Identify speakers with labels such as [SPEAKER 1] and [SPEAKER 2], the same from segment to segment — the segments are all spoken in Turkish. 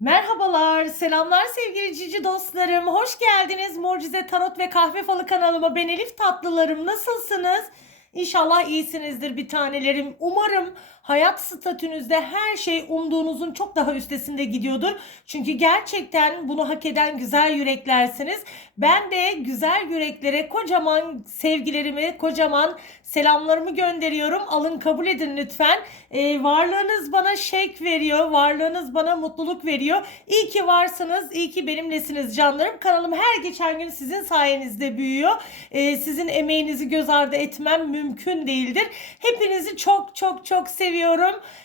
[SPEAKER 1] Merhabalar, selamlar sevgili cici dostlarım. Hoş geldiniz Mucize Tarot ve Kahve Falı kanalıma. Ben Elif Tatlılarım. Nasılsınız? İnşallah iyisinizdir bir tanelerim. Umarım hayat statünüzde her şey umduğunuzun çok daha üstesinde gidiyordur. Çünkü gerçekten bunu hak eden güzel yüreklersiniz. Ben de güzel yüreklere kocaman sevgilerimi, kocaman selamlarımı gönderiyorum. Alın kabul edin lütfen. Ee, varlığınız bana şek veriyor. Varlığınız bana mutluluk veriyor. İyi ki varsınız. iyi ki benimlesiniz canlarım. Kanalım her geçen gün sizin sayenizde büyüyor. Ee, sizin emeğinizi göz ardı etmem mümkün değildir. Hepinizi çok çok çok seviyorum.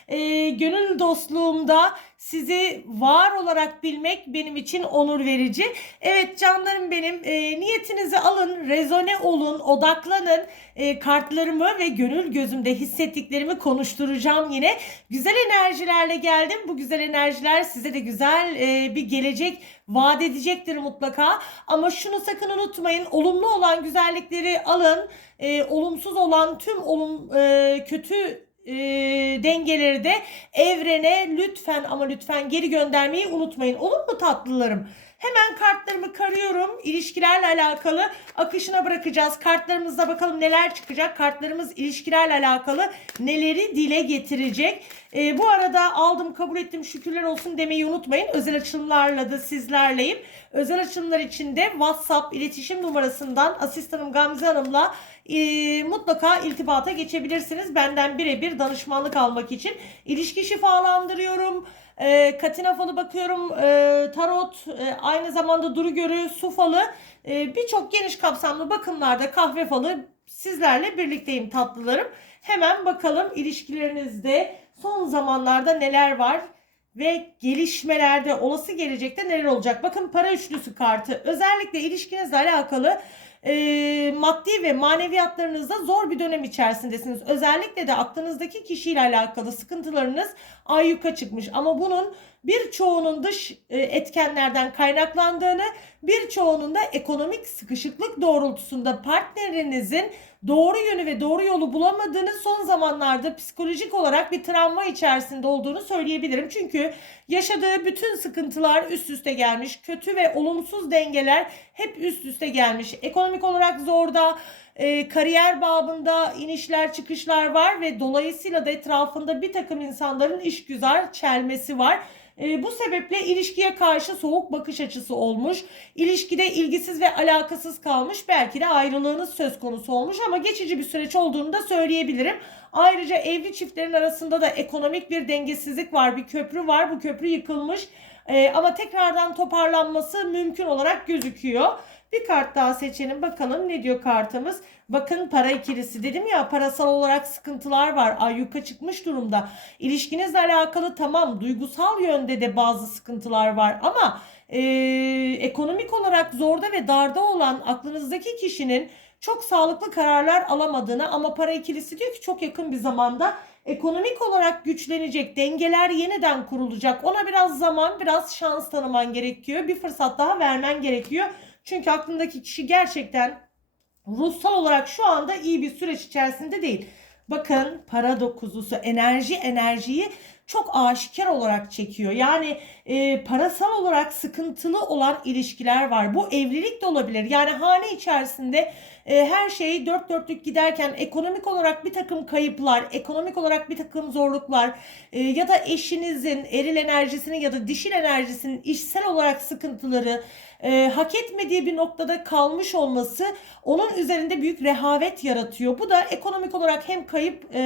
[SPEAKER 1] Ee, gönül dostluğumda sizi var olarak bilmek benim için onur verici. Evet canlarım benim e, niyetinizi alın, rezone olun, odaklanın. E, kartlarımı ve gönül gözümde hissettiklerimi konuşturacağım yine. Güzel enerjilerle geldim. Bu güzel enerjiler size de güzel e, bir gelecek vaat edecektir mutlaka. Ama şunu sakın unutmayın. Olumlu olan güzellikleri alın. E, olumsuz olan tüm olum e, kötü e, dengeleri de evrene lütfen ama lütfen geri göndermeyi unutmayın. Olur mu tatlılarım? Hemen kartlarımı karıyorum. İlişkilerle alakalı akışına bırakacağız. Kartlarımızda bakalım neler çıkacak. Kartlarımız ilişkilerle alakalı neleri dile getirecek. E, bu arada aldım kabul ettim şükürler olsun demeyi unutmayın. Özel açılımlarla da sizlerleyim. Özel açılımlar için de WhatsApp iletişim numarasından asistanım Gamze Hanım'la e, mutlaka iltibata geçebilirsiniz. Benden birebir danışmanlık almak için. İlişki şifalandırıyorum. E, katina falı bakıyorum. E, tarot, e, aynı zamanda duru görü, su falı. E, Birçok geniş kapsamlı bakımlarda kahve falı sizlerle birlikteyim tatlılarım. Hemen bakalım ilişkilerinizde son zamanlarda neler var ve gelişmelerde olası gelecekte neler olacak? Bakın para üçlüsü kartı özellikle ilişkinizle alakalı e, maddi ve maneviyatlarınızda zor bir dönem içerisindesiniz. Özellikle de aklınızdaki kişiyle alakalı sıkıntılarınız ayyuka çıkmış. Ama bunun birçoğunun dış e, etkenlerden kaynaklandığını, birçoğunun da ekonomik sıkışıklık doğrultusunda partnerinizin doğru yönü ve doğru yolu bulamadığını son zamanlarda psikolojik olarak bir travma içerisinde olduğunu söyleyebilirim. Çünkü yaşadığı bütün sıkıntılar üst üste gelmiş. Kötü ve olumsuz dengeler hep üst üste gelmiş. Ekonomik olarak zorda, e, kariyer babında inişler çıkışlar var ve dolayısıyla da etrafında bir takım insanların işgüzar çelmesi var. E, bu sebeple ilişkiye karşı soğuk bakış açısı olmuş. İlişkide ilgisiz ve alakasız kalmış. Belki de ayrılığınız söz konusu olmuş ama geçici bir süreç olduğunu da söyleyebilirim. Ayrıca evli çiftlerin arasında da ekonomik bir dengesizlik var. Bir köprü var. Bu köprü yıkılmış. E, ama tekrardan toparlanması mümkün olarak gözüküyor. Bir kart daha seçelim bakalım ne diyor kartımız. Bakın para ikilisi dedim ya parasal olarak sıkıntılar var. Ayyuka çıkmış durumda. İlişkinizle alakalı tamam duygusal yönde de bazı sıkıntılar var ama e, ekonomik olarak zorda ve darda olan aklınızdaki kişinin çok sağlıklı kararlar alamadığını ama para ikilisi diyor ki çok yakın bir zamanda ekonomik olarak güçlenecek, dengeler yeniden kurulacak. Ona biraz zaman, biraz şans tanıman gerekiyor. Bir fırsat daha vermen gerekiyor. Çünkü aklındaki kişi gerçekten ruhsal olarak şu anda iyi bir süreç içerisinde değil. Bakın para dokuzusu enerji enerjiyi çok aşikar olarak çekiyor. Yani e, parasal olarak sıkıntılı olan ilişkiler var. Bu evlilik de olabilir. Yani hane içerisinde e, her şey dört dörtlük giderken ekonomik olarak bir takım kayıplar, ekonomik olarak bir takım zorluklar e, ya da eşinizin eril enerjisinin ya da dişil enerjisinin işsel olarak sıkıntıları e, hak etmediği bir noktada kalmış olması onun üzerinde büyük rehavet yaratıyor. Bu da ekonomik olarak hem kayıp e,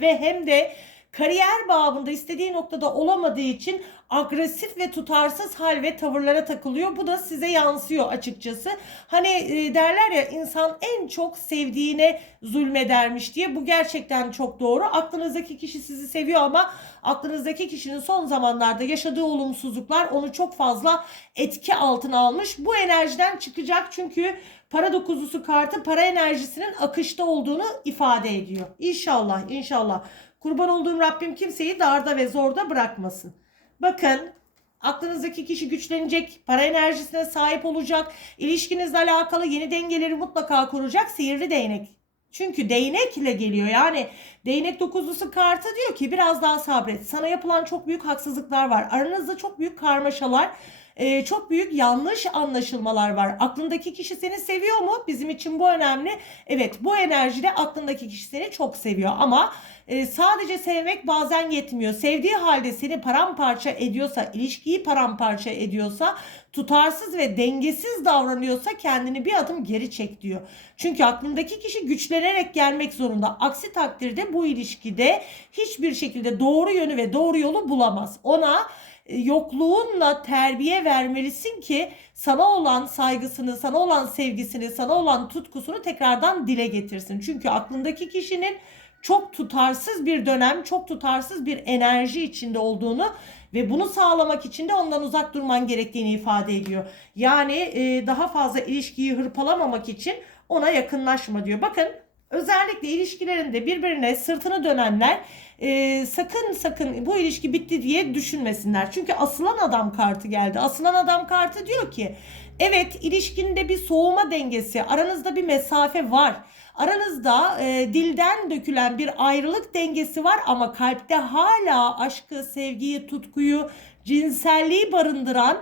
[SPEAKER 1] ve hem de kariyer babında istediği noktada olamadığı için agresif ve tutarsız hal ve tavırlara takılıyor. Bu da size yansıyor açıkçası. Hani e, derler ya insan en çok sevdiğine zulmedermiş diye. Bu gerçekten çok doğru. Aklınızdaki kişi sizi seviyor ama aklınızdaki kişinin son zamanlarda yaşadığı olumsuzluklar onu çok fazla etki altına almış. Bu enerjiden çıkacak çünkü para dokuzusu kartı para enerjisinin akışta olduğunu ifade ediyor. İnşallah, inşallah. Kurban olduğum Rabbim kimseyi darda ve zorda bırakmasın. Bakın aklınızdaki kişi güçlenecek, para enerjisine sahip olacak, ilişkinizle alakalı yeni dengeleri mutlaka kuracak. Sihirli değnek Çünkü değnekle geliyor. Yani değnek dokuzlusu kartı diyor ki biraz daha sabret. Sana yapılan çok büyük haksızlıklar var. Aranızda çok büyük karmaşalar, e, çok büyük yanlış anlaşılmalar var. Aklındaki kişi seni seviyor mu? Bizim için bu önemli. Evet bu enerjide aklındaki kişi seni çok seviyor ama e, sadece sevmek bazen yetmiyor. Sevdiği halde seni paramparça ediyorsa, ilişkiyi paramparça ediyorsa, tutarsız ve dengesiz davranıyorsa kendini bir adım geri çek diyor. Çünkü aklındaki kişi güçlenerek gelmek zorunda. Aksi takdirde bu ilişkide hiçbir şekilde doğru yönü ve doğru yolu bulamaz. Ona e, yokluğunla terbiye vermelisin ki sana olan saygısını, sana olan sevgisini, sana olan tutkusunu tekrardan dile getirsin. Çünkü aklındaki kişinin çok tutarsız bir dönem, çok tutarsız bir enerji içinde olduğunu ve bunu sağlamak için de ondan uzak durman gerektiğini ifade ediyor. Yani e, daha fazla ilişkiyi hırpalamamak için ona yakınlaşma diyor. Bakın özellikle ilişkilerinde birbirine sırtını dönenler e, sakın sakın bu ilişki bitti diye düşünmesinler. Çünkü asılan adam kartı geldi. Asılan adam kartı diyor ki evet ilişkinde bir soğuma dengesi, aranızda bir mesafe var. Aranızda e, dilden dökülen bir ayrılık dengesi var ama kalpte hala aşkı, sevgiyi, tutkuyu, cinselliği barındıran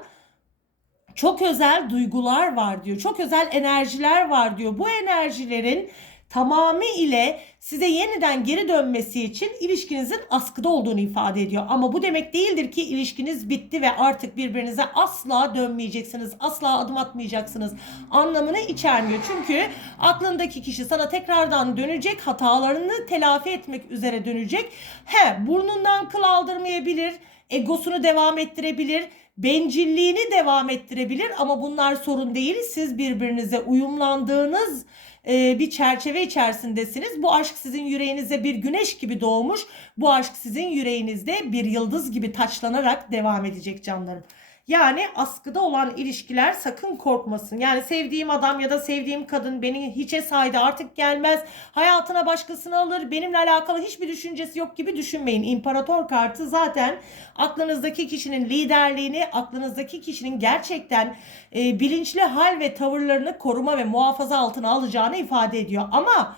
[SPEAKER 1] çok özel duygular var diyor. Çok özel enerjiler var diyor. Bu enerjilerin tamamı ile size yeniden geri dönmesi için ilişkinizin askıda olduğunu ifade ediyor. Ama bu demek değildir ki ilişkiniz bitti ve artık birbirinize asla dönmeyeceksiniz. Asla adım atmayacaksınız anlamını içermiyor. Çünkü aklındaki kişi sana tekrardan dönecek, hatalarını telafi etmek üzere dönecek. He, burnundan kıl aldırmayabilir, egosunu devam ettirebilir bencilliğini devam ettirebilir ama bunlar sorun değil. Siz birbirinize uyumlandığınız e, bir çerçeve içerisindesiniz. Bu aşk sizin yüreğinize bir güneş gibi doğmuş. Bu aşk sizin yüreğinizde bir yıldız gibi taçlanarak devam edecek canlarım. Yani askıda olan ilişkiler sakın korkmasın. Yani sevdiğim adam ya da sevdiğim kadın beni hiçe saydı artık gelmez. Hayatına başkasını alır. Benimle alakalı hiçbir düşüncesi yok gibi düşünmeyin. İmparator kartı zaten aklınızdaki kişinin liderliğini, aklınızdaki kişinin gerçekten e, bilinçli hal ve tavırlarını koruma ve muhafaza altına alacağını ifade ediyor. Ama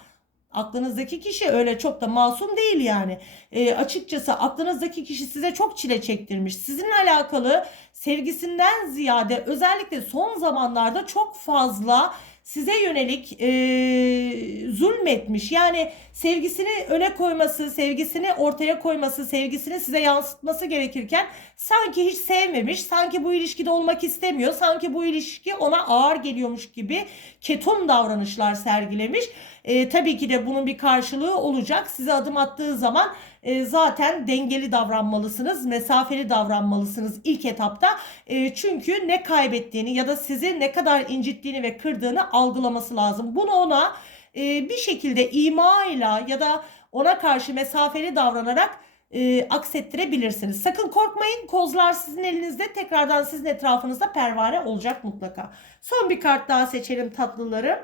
[SPEAKER 1] Aklınızdaki kişi öyle çok da masum değil yani. E, açıkçası aklınızdaki kişi size çok çile çektirmiş. Sizinle alakalı sevgisinden ziyade özellikle son zamanlarda çok fazla size yönelik e, zulmetmiş. Yani sevgisini öne koyması, sevgisini ortaya koyması, sevgisini size yansıtması gerekirken sanki hiç sevmemiş, sanki bu ilişkide olmak istemiyor, sanki bu ilişki ona ağır geliyormuş gibi ketum davranışlar sergilemiş. E, tabii ki de bunun bir karşılığı olacak. Size adım attığı zaman e, zaten dengeli davranmalısınız, mesafeli davranmalısınız ilk etapta. E, çünkü ne kaybettiğini ya da sizi ne kadar incittiğini ve kırdığını algılaması lazım. Bunu ona e, bir şekilde imayla ya da ona karşı mesafeli davranarak e, aksettirebilirsiniz. Sakın korkmayın. Kozlar sizin elinizde. Tekrardan sizin etrafınızda pervane olacak mutlaka. Son bir kart daha seçelim tatlılarım.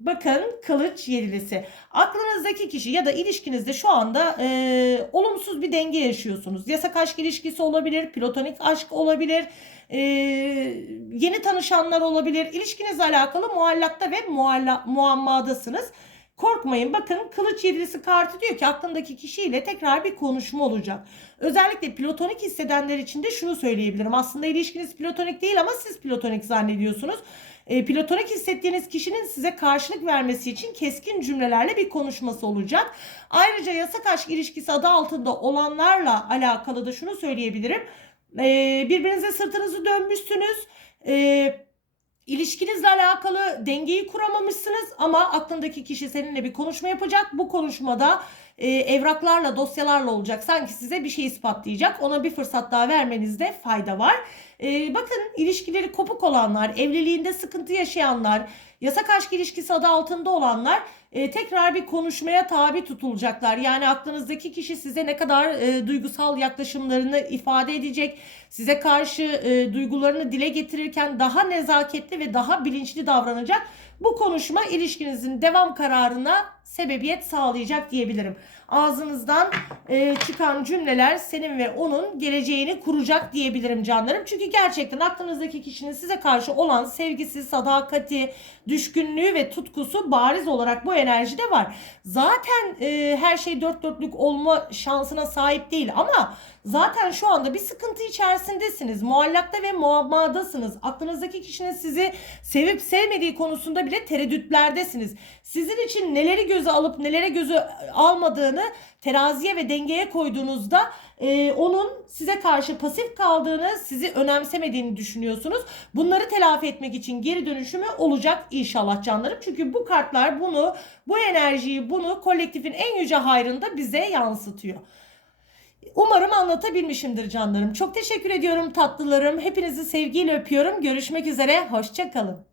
[SPEAKER 1] Bakın kılıç yedilisi. Aklınızdaki kişi ya da ilişkinizde şu anda e, olumsuz bir denge yaşıyorsunuz. Yasak aşk ilişkisi olabilir, platonik aşk olabilir, e, yeni tanışanlar olabilir. İlişkinizle alakalı muallakta ve mualla, muammadasınız. Korkmayın bakın kılıç yedilisi kartı diyor ki aklındaki kişiyle tekrar bir konuşma olacak. Özellikle platonik hissedenler için de şunu söyleyebilirim. Aslında ilişkiniz platonik değil ama siz platonik zannediyorsunuz. E, platonik hissettiğiniz kişinin size karşılık vermesi için keskin cümlelerle bir konuşması olacak. Ayrıca yasak aşk ilişkisi adı altında olanlarla alakalı da şunu söyleyebilirim. E, birbirinize sırtınızı dönmüşsünüz. E, İlişkinizle alakalı dengeyi kuramamışsınız ama aklındaki kişi seninle bir konuşma yapacak. Bu konuşmada e, evraklarla, dosyalarla olacak. Sanki size bir şey ispatlayacak. Ona bir fırsat daha vermenizde fayda var. E, bakın ilişkileri kopuk olanlar, evliliğinde sıkıntı yaşayanlar, yasak aşk ilişkisi adı altında olanlar e, tekrar bir konuşmaya tabi tutulacaklar. Yani aklınızdaki kişi size ne kadar e, duygusal yaklaşımlarını ifade edecek, size karşı e, duygularını dile getirirken daha nezaketli ve daha bilinçli davranacak. Bu konuşma ilişkinizin devam kararına sebebiyet sağlayacak diyebilirim. Ağzınızdan e, çıkan cümleler senin ve onun geleceğini kuracak diyebilirim canlarım. Çünkü gerçekten aklınızdaki kişinin size karşı olan sevgisi, sadakati, düşkünlüğü ve tutkusu bariz olarak bu enerjide var. Zaten e, her şey dört dörtlük olma şansına sahip değil ama zaten şu anda bir sıkıntı içerisindesiniz. Muallakta ve muammadasınız. Aklınızdaki kişinin sizi sevip sevmediği konusunda bile tereddütlerdesiniz. Sizin için neleri göze alıp nelere göze almadığını teraziye ve dengeye koyduğunuzda e, onun size karşı pasif kaldığını, sizi önemsemediğini düşünüyorsunuz. Bunları telafi etmek için geri dönüşümü olacak inşallah canlarım. Çünkü bu kartlar bunu, bu enerjiyi, bunu kolektifin en yüce hayrında bize yansıtıyor. Umarım anlatabilmişimdir canlarım. Çok teşekkür ediyorum tatlılarım. Hepinizi sevgiyle öpüyorum. Görüşmek üzere. Hoşçakalın.